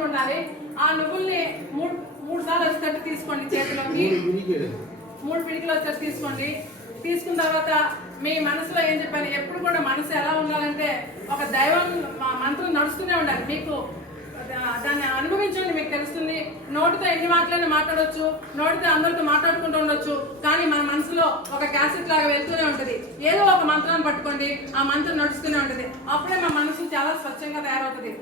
నువ్వులు ఉండాలి. ఆ నువ్వుల్ని మూడు సార్లు వచ్చేటట్టు తీసుకోండి చేతిలోకి. 3 పిడికిలు వచ్చేటట్టు తీసుకోండి. తీసుకున్న తర్వాత మీ మనసులో ఏం చెప్పాను, ఎప్పుడు కూడా మనసు ఎలా ఉండాలంటే ఒక దైవం మంత్రం నడుస్తూనే ఉండాలి. మీకు దాన్ని అనుభవించండి, మీకు తెలుస్తుంది. నోటితో ఎన్ని మాటలైనా మాట్లాడవచ్చు, నోటితో అందరితో మాట్లాడుకుంటూ ఉండొచ్చు, కానీ మన మనసులో ఒక క్యాసెట్ లాగా వెళ్తూనే ఉంటుంది. ఏదో ఒక మంత్రాన్ని పట్టుకోండి, ఆ మంత్రం నడుస్తూనే ఉంటుంది. అప్పుడే మన మనసు చాలా స్వచ్ఛంగా తయారవుతుంది.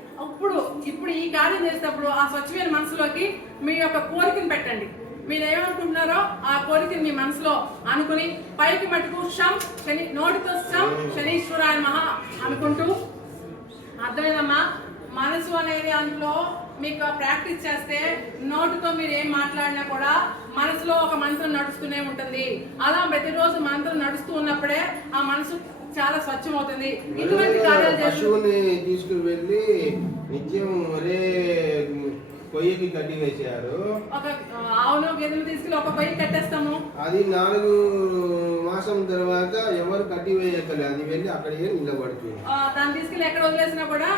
ఇప్పుడు ఈ కార్యం చేసేటప్పుడు ఆ స్వచ్ఛమైన మనసులోకి మీ యొక్క కోరికను పెట్టండి. మీరు ఏమనుకుంటున్నారో ఆ కోరికని మీ మనసులో అనుకుని పైకి మటుకు శం శని, నోటితో శం శనీశ్వరాయ మహా అనుకుంటూ, అర్థమైందమ్మా? మనసు అనేది అందులో మీకు ప్రాక్టీస్ చేస్తే నోటితో మీరు ఏం మాట్లాడినా కూడా మనసులో ఒక మంత్రం నడుస్తూనే ఉంటుంది. అలా ప్రతిరోజు మంత్రం నడుస్తూ ఉన్నప్పుడే ఆ మనసు చాలా స్వచ్ఛమవుతుంది. ఇటువంటి కార్యాలు పశువుని తీసుకుని వెళ్ళి నిత్యం ఒరే పొయ్యికి కట్టి వేసారు. ఒక ఆవును గేదెలు తీసుకెళ్ళి ఒక పొయ్యి కట్టేస్తాము. అది 4 మాసం తర్వాత ఎవరు కట్టి వేయక్కలే, అది వెళ్ళి అక్కడే నిలబడుతుంది. దాన్ని తీసుకెళ్ళి ఎక్కడ వదిలేసినా కూడా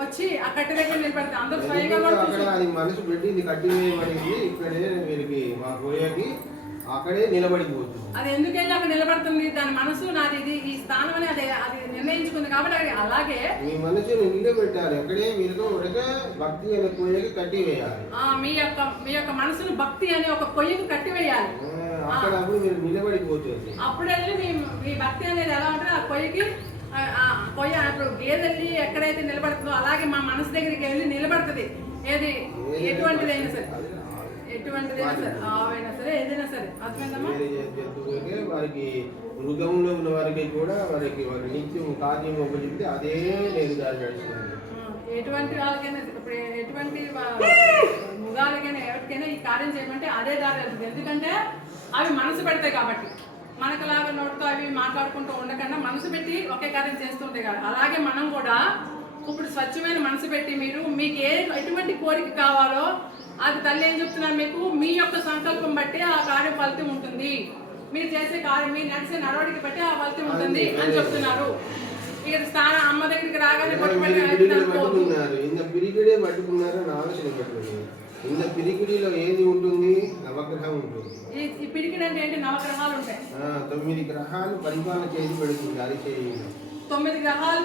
వచ్చి ఆ కట్టె దగ్గర నిలబడతాయి. అందరూ స్వయంగా అక్కడ అది మనసు పెట్టి ఇది కట్టి వేయబడింది, ఇక్కడే వీరికి మా పొయ్యకి అక్కడే నిలబడిపోతుంది. అది ఎందుకెళ్ళి అక్కడ నిలబడుతుంది? దాని మనసు నాది, ఇది ఈ స్థానం అని అది నిర్ణయించుకుంది కాబట్టి అలాగే మీ మనసుని నిలబెట్టాలి. అక్కడే మీరు ఒక భక్తి అనే పొయ్యకి కట్టి వేయాలి. మీ యొక్క మనసును భక్తి అనే ఒక పొయ్యికి కట్టి వేయాలి. అప్పుడు మీరు నిలబడిపోతుంది. అప్పుడే మీ భక్తి అనేది ఎలా ఉంటుంది, ఆ పొయ్యికి పొయ్యి ఇప్పుడు గేదెల్లి ఎక్కడైతే నిలబడుతుందో అలాగే మా మనసు దగ్గరికి వెళ్ళి నిలబడుతుంది. ఏది ఎటువంటిదైనా సరే, ఎటువంటిదైనా సరే, ఆవైనా సరే, ఏదైనా సరే. అర్థమైందమ్మా? వారికి మృగంలో ఉన్న వారికి కూడా వారికి నిత్యం కార్యం ఒక చెప్తే అదే నేను దారి నడుస్తుంది. ఎటువంటి వాళ్ళకైనా ఇప్పుడు ఎటువంటి మృగాలకైనా ఎవరికైనా ఈ కార్యం చేయమంటే అదే దారి వెళ్తుంది. ఎందుకంటే అవి మనసు పెడతాయి కాబట్టి. మనకులాగా నోటితో అవి మాట్లాడుకుంటూ ఉండకుండా మనసు పెట్టి ఒకే కార్యం చేస్తుంటాయి కదా. అలాగే మనం కూడా ఇప్పుడు స్వచ్ఛమైన మనసు పెట్టి మీకు ఎటువంటి కోరిక కావాలో అది తల్లి ఏం చెప్తున్నారు, మీకు మీ యొక్క సంకల్పం బట్టి ఆ కార్యం ఫలితం ఉంటుంది. మీరు చేసే కార్యం, మీరు నడిచే నడవడికి బట్టి ఆ ఫలితం ఉంటుంది అని చెప్తున్నారు. ఇక్కడ స్థానం అమ్మ దగ్గరికి రాగానే ఇంత పిరికిడిలో ఏది ఉంటుంది? నవగ్రహం ఉంటుంది. ఈ పిరికిడి అంటే ఏంటి? నవగ్రహాలు ఉంటాయి. 9 గ్రహాలు పరిపాలన చేసి పెడుతుంది. అది 9 గ్రహాలు